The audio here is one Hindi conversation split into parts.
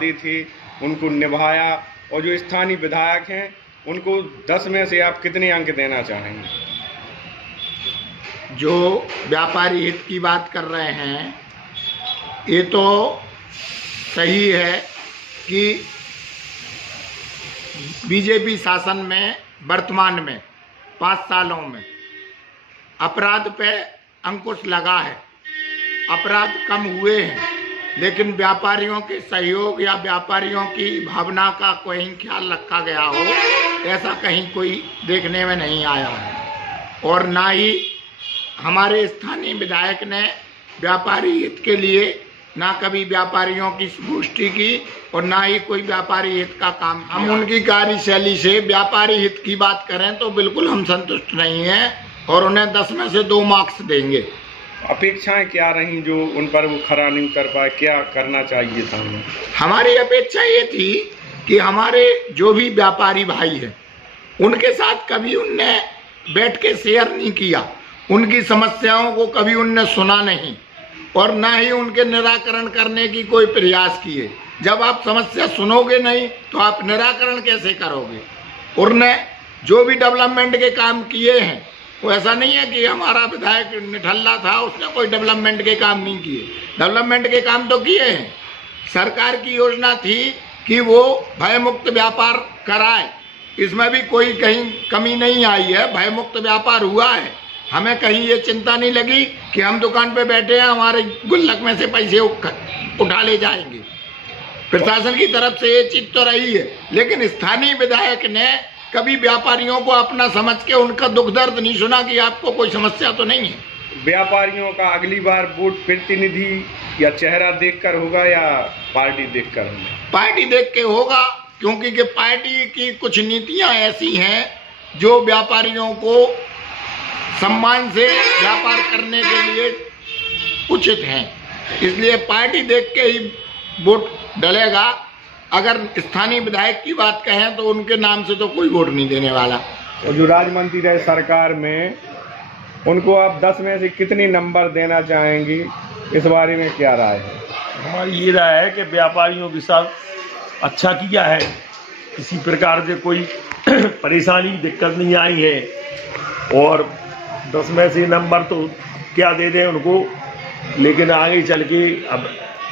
वादे थे उनको निभाया, और जो स्थानीय विधायक हैं उनको 10 में से आप कितने अंक देना चाहेंगे? जो व्यापारी हित की बात कर रहे हैं ये तो सही है कि बीजेपी शासन में वर्तमान में 5 सालों में अपराध पे अंकुश लगा है, अपराध कम हुए हैं, लेकिन व्यापारियों के सहयोग या व्यापारियों की भावना का कोई ख्याल रखा गया हो ऐसा कहीं कोई देखने में नहीं आया है। और ना ही हमारे स्थानीय विधायक ने व्यापारी हित के लिए ना कभी व्यापारियों की गोष्ठी की और ना ही कोई व्यापारी हित का काम। हम उनकी कार्यशैली से व्यापारी हित की बात करें तो बिल्कुल हम संतुष्ट नहीं हैं और उन्हें 10 में से 2 मार्क्स देंगे। अपेक्षाएं क्या रहीं जो उन पर वो खरा नहीं कर पाए, क्या करना चाहिए था उन्हें? हमारी अपेक्षा ये थी कि हमारे जो भी व्यापारी भाई हैं उनके साथ कभी उनने बैठ के शेयर नहीं किया, उनकी समस्याओं को कभी उनने सुना नहीं और ना ही उनके निराकरण करने की कोई प्रयास किए। जब आप समस्या सुनोगे नहीं तो आप निराकरण कैसे करोगे? उनने जो भी डेवलपमेंट के काम किए हैं वो ऐसा नहीं है कि हमारा विधायक निठल्ला था उसने कोई डेवलपमेंट के काम नहीं किए, डेवलपमेंट के काम तो किए हैं। सरकार की योजना थी कि वो भयमुक्त व्यापार कराए, इसमें भी कोई कहीं कमी नहीं आई है, भयमुक्त व्यापार हुआ है। हमें कहीं ये चिंता नहीं लगी कि हम दुकान पे बैठे हैं हमारे गुल्लक में से पैसे उठा ले जाएंगे। प्रशासन की तरफ से ये चीज तो रही है, लेकिन स्थानीय विधायक ने कभी व्यापारियों को अपना समझ के उनका दुख दर्द नहीं सुना कि आपको कोई समस्या तो नहीं है। व्यापारियों का अगली बार वोट प्रतिनिधि या चेहरा देखकर होगा या पार्टी देखकर होगा? पार्टी देख के होगा, क्योंकि कि पार्टी की कुछ नीतियां ऐसी हैं जो व्यापारियों को सम्मान से व्यापार करने के लिए उचित हैं, इसलिए पार्टी देख के ही वोट डलेगा। अगर स्थानीय विधायक की बात कहें तो उनके नाम से तो कोई वोट नहीं देने वाला। और जो राज्य मंत्री रहे सरकार में उनको आप 10 में से कितने नंबर देना चाहेंगे, इस बारे में क्या राय है? हमारी ये राय है कि व्यापारियों के साथ अच्छा किया है, किसी प्रकार से कोई परेशानी दिक्कत नहीं आई है और 10 में से नंबर तो क्या दे दें उनको, लेकिन आगे चल के अब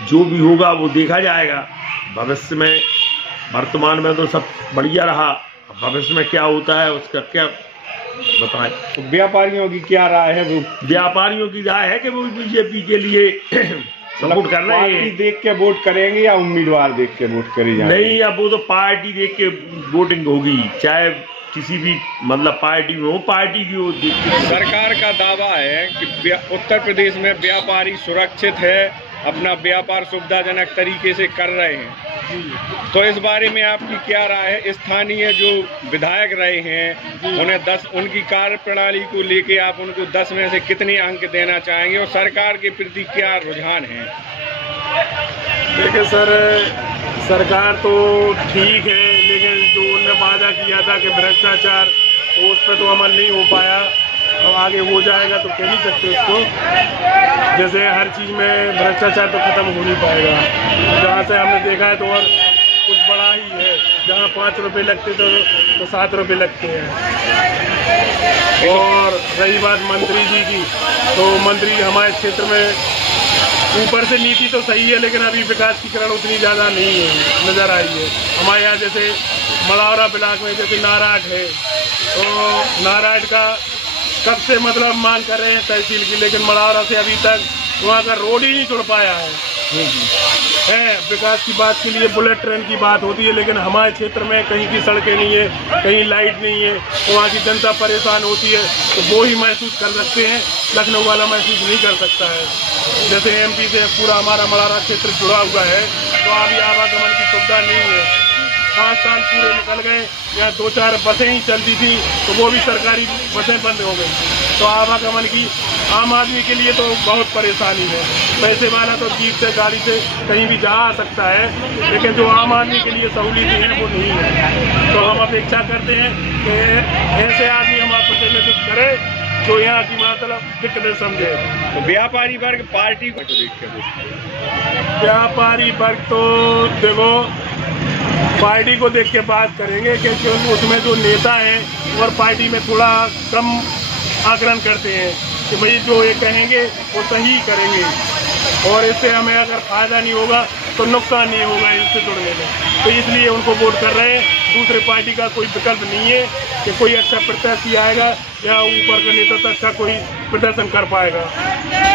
जो भी होगा वो देखा जाएगा। भविष्य में वर्तमान में तो सब बढ़िया रहा, भविष्य में क्या होता है उसका क्या बताएं। तो व्यापारियों की क्या राय है? वो व्यापारियों की राय है कि वो बीजेपी के लिए सपोर्ट कर रहे हैं। पार्टी देख के वोट करेंगे या उम्मीदवार देख के वोट करी जाएगी? नहीं, अब वो तो पार्टी देख के वोटिंग होगी, चाहे किसी भी मतलब पार्टी में हो, पार्टी की हो। सरकार का दावा है कि उत्तर प्रदेश में व्यापारी सुरक्षित है, अपना व्यापार सुविधाजनक तरीके से कर रहे हैं, तो इस बारे में आपकी क्या राय है? स्थानीय जो विधायक रहे हैं उन्हें 10 उनकी कार्य प्रणाली को लेके आप उनको 10 में से कितने अंक देना चाहेंगे और सरकार के प्रति क्या रुझान है? देखिए सर, सरकार तो ठीक है, लेकिन जो उन्होंने वादा किया था कि भ्रष्टाचार, तो उस पर तो अमल नहीं हो पाया। अब आगे हो जाएगा तो कह नहीं सकते उसको, जैसे हर चीज़ में भ्रष्टाचार तो खत्म हो नहीं पाएगा। जहाँ से हमने देखा है तो और कुछ बड़ा ही है, जहाँ 5 रुपये लगते तो 7 रुपये लगते हैं। और रही बात मंत्री जी की, तो मंत्री हमारे क्षेत्र में ऊपर से नीति तो सही है, लेकिन अभी विकास की करण उतनी ज़्यादा नहीं है नज़र आई है। हमारे यहाँ जैसे मलावरा ब्लॉक में जैसे नारायण है, तो नारायण का कब से मतलब मांग कर रहे हैं तहसील की, लेकिन मलावरा से अभी तक वहाँ का रोड ही नहीं जुड़ पाया है। विकास की बात के लिए बुलेट ट्रेन की बात होती है, लेकिन हमारे क्षेत्र में कहीं की सड़कें नहीं है, कहीं लाइट नहीं है, वहाँ की जनता परेशान होती है। तो वो ही महसूस कर सकते हैं, लखनऊ वाला महसूस नहीं कर सकता है। जैसे एमपी से पूरा हमारा मलावरा क्षेत्र जुड़ा हुआ है, तो अभी आवागमन की सुविधा नहीं है। 5 साल पूरे निकल गए, यहाँ 2-4 बसें ही चलती थी, तो वो भी सरकारी बसें बंद हो गई। तो आवागमन की आम आदमी के लिए तो बहुत परेशानी है। पैसे वाला तो जीप से गाड़ी से कहीं भी जा आ सकता है, लेकिन जो आम आदमी के लिए सहूलियतें हैं वो नहीं है। तो हम अपेक्षा करते हैं कि ऐसे आदमी हमारा प्रतिनिधित्व करे जो यहाँ की मतलब दिक्कतें समझे। तो व्यापारी वर्ग पार्टी को देख के व्यापारी वर्ग तो देखो पार्टी को देख के बात करेंगे, क्योंकि उसमें जो नेता हैं और पार्टी में थोड़ा कम आकलन करते हैं कि भाई जो ये कहेंगे वो सही करेंगे, और इससे हमें अगर फायदा नहीं होगा तो नुकसान नहीं होगा इससे जुड़ने में, तो इसलिए उनको वोट कर रहे हैं। दूसरे पार्टी का कोई विकल्प नहीं है कि कोई अच्छा प्रत्याशी आएगा या ऊपर का नेता तो अच्छा कोई प्रदर्शन कर पाएगा।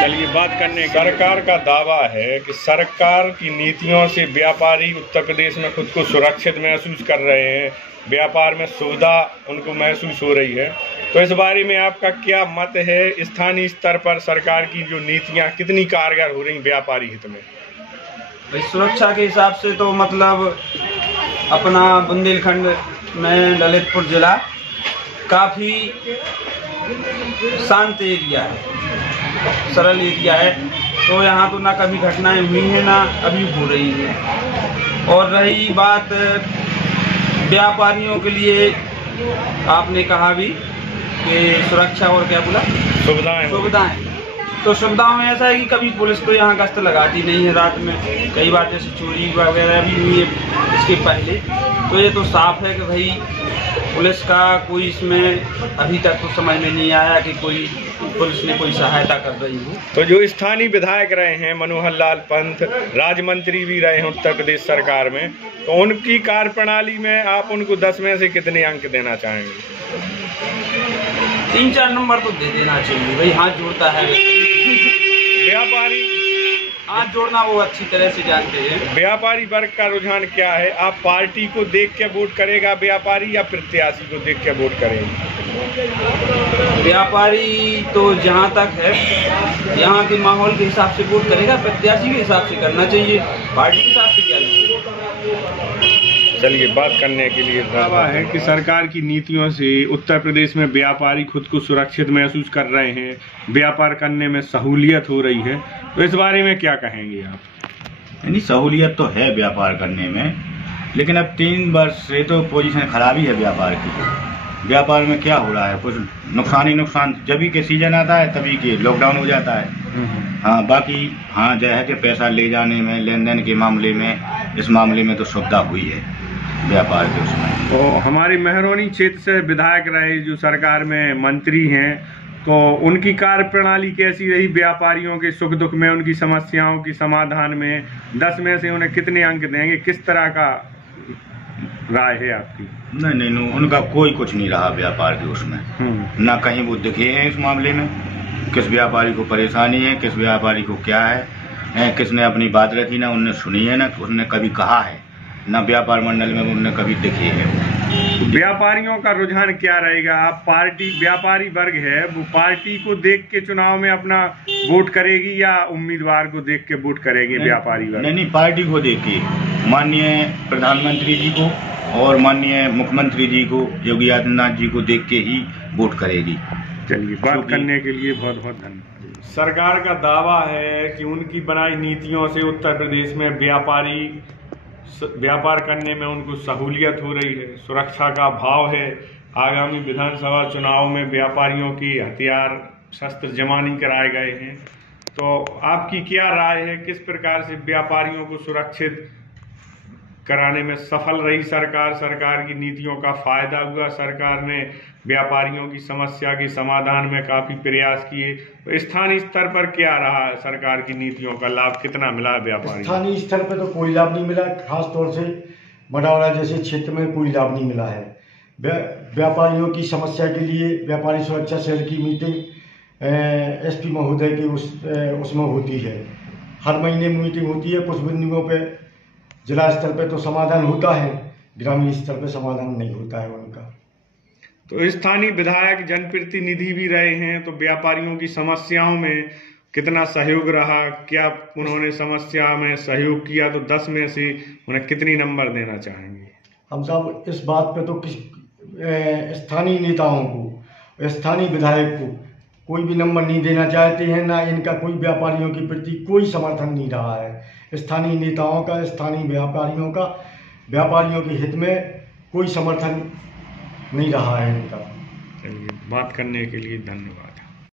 चलिए बात करने, सरकार का दावा है कि सरकार की नीतियों से व्यापारी उत्तर प्रदेश में खुद को सुरक्षित महसूस कर रहे हैं, व्यापार में सुविधा उनको महसूस हो रही है। तो इस बारे में आपका क्या मत है? स्थानीय स्तर पर सरकार की जो नीतियां कितनी कारगर हो रही व्यापारी हित में? सुरक्षा के हिसाब से तो मतलब अपना बुंदेलखंड में ललितपुर जिला काफ़ी शांत एरिया है, सरल एरिया है, तो यहाँ तो ना कभी घटनाएं हुई हैं ना अभी हो रही हैं। और रही बात व्यापारियों के लिए, आपने कहा भी कि सुरक्षा और क्या बोला, सुविधाएं तो सुविधाओं में ऐसा है कि कभी पुलिस तो यहाँ गश्त लगाती नहीं है रात में, कई बार जैसे चोरी वगैरह भी हुई है इसके पहले, तो ये तो साफ है कि भाई पुलिस का कोई इसमें अभी तक तो समझ में नहीं आया कि कोई पुलिस ने कोई सहायता कर रही हो। तो जो स्थानीय विधायक रहे हैं मनोहर लाल पंत, राज्य मंत्री भी रहे हैं उत्तर प्रदेश सरकार में, तो उनकी कार्यप्रणाली में आप उनको 10 में से कितने अंक देना चाहेंगे? 3-4 नंबर तो दे देना चाहिए भाई। हाथ जोड़ता है व्यापारी, हाथ जोड़ना वो अच्छी तरह से जानते हैं। व्यापारी वर्ग का रुझान क्या है? आप पार्टी को देख के वोट करेगा व्यापारी या प्रत्याशी को देख के वोट करेगा? व्यापारी तो जहाँ तक है यहाँ के माहौल के हिसाब से वोट करेगा, प्रत्याशी के हिसाब से करना चाहिए, पार्टी के हिसाब से क्या नहीं। चलिए बात करने के लिए दावा है कि सरकार की नीतियों से उत्तर प्रदेश में व्यापारी खुद को सुरक्षित महसूस कर रहे हैं, व्यापार करने में सहूलियत हो रही है, तो इस बारे में क्या कहेंगे आप? नहीं, सहूलियत तो है व्यापार करने में, लेकिन अब 3 वर्ष से तो पोजीशन खराब ही है व्यापार की। व्यापार में क्या हो रहा है, कुछ नुकसान ही नुकसान, जब भी के सीजन आता है तभी के लॉकडाउन हो जाता है। हाँ, बाकी हाँ जो है कि पैसा ले जाने में, लेन देन के मामले में, इस मामले में तो सुविधा हुई है व्यापार के उसमें। तो हमारी मेहरौनी क्षेत्र से विधायक रहे जो सरकार में मंत्री हैं, तो उनकी कार्यप्रणाली कैसी रही? व्यापारियों के सुख दुख में, उनकी समस्याओं की समाधान में 10 में से उन्हें कितने अंक देंगे? किस तरह का राय है आपकी? नहीं, उनका कोई कुछ नहीं रहा व्यापार के उसमें, ना कहीं वो दिखे हैं इस मामले में, किस व्यापारी को परेशानी है, किस व्यापारी को क्या है, किसने अपनी बात रखी, ना उनने सुनी है, ना उसने कभी कहा है, ना व्यापार मंडल में उन्होंने कभी देखे है। व्यापारियों का रुझान क्या रहेगा? आप पार्टी, व्यापारी वर्ग है वो पार्टी को देख के चुनाव में अपना वोट करेगी या उम्मीदवार को देख के वोट करेगी? व्यापारी वर्ग नहीं, पार्टी को देख के, माननीय प्रधानमंत्री जी को और माननीय मुख्यमंत्री जी को, योगी आदित्यनाथ जी को देख के ही वोट करेगी। चलिए बात करने के लिए बहुत बहुत धन्यवाद। सरकार का दावा है कि उनकी बनाई नीतियों से उत्तर प्रदेश में व्यापार करने में उनको सहूलियत हो रही है, सुरक्षा का भाव है। आगामी विधानसभा चुनाव में व्यापारियों की हथियार शस्त्र जमा नहीं कराए गए हैं, तो आपकी क्या राय है? किस प्रकार से व्यापारियों को सुरक्षित कराने में सफल रही सरकार? सरकार की नीतियों का फायदा हुआ? सरकार ने व्यापारियों की समस्या के समाधान में काफी प्रयास किए, तो स्थानीय स्तर पर क्या रहा? सरकार की नीतियों का लाभ कितना मिला व्यापारी? स्थानीय स्तर पर तो कोई लाभ नहीं मिला, खास तौर से बड़ावड़ा जैसे क्षेत्र में कोई लाभ नहीं मिला है। व्यापारियों की समस्या के लिए व्यापारी सुरक्षा सेल की मीटिंग SP महोदय की उसमें होती है, हर महीने मीटिंग होती है। कुछ बिंदुओं पे जिला स्तर पे तो समाधान होता है, ग्रामीण स्तर पे समाधान नहीं होता है उनका। तो स्थानीय विधायक जनप्रतिनिधि भी रहे हैं, तो व्यापारियों की समस्याओं में कितना सहयोग रहा? क्या उन्होंने समस्या में सहयोग किया? तो 10 में से उन्हें कितनी नंबर देना चाहेंगे? हम सब इस बात पे तो स्थानीय नेताओं को, स्थानीय विधायक को कोई भी नंबर नहीं देना चाहते हैं, ना इनका कोई व्यापारियों के प्रति कोई समर्थन नहीं रहा है। स्थानीय नेताओं का, स्थानीय व्यापारियों का, व्यापारियों के हित में कोई समर्थन नहीं रहा है इनका। चलिए बात करने के लिए धन्यवाद।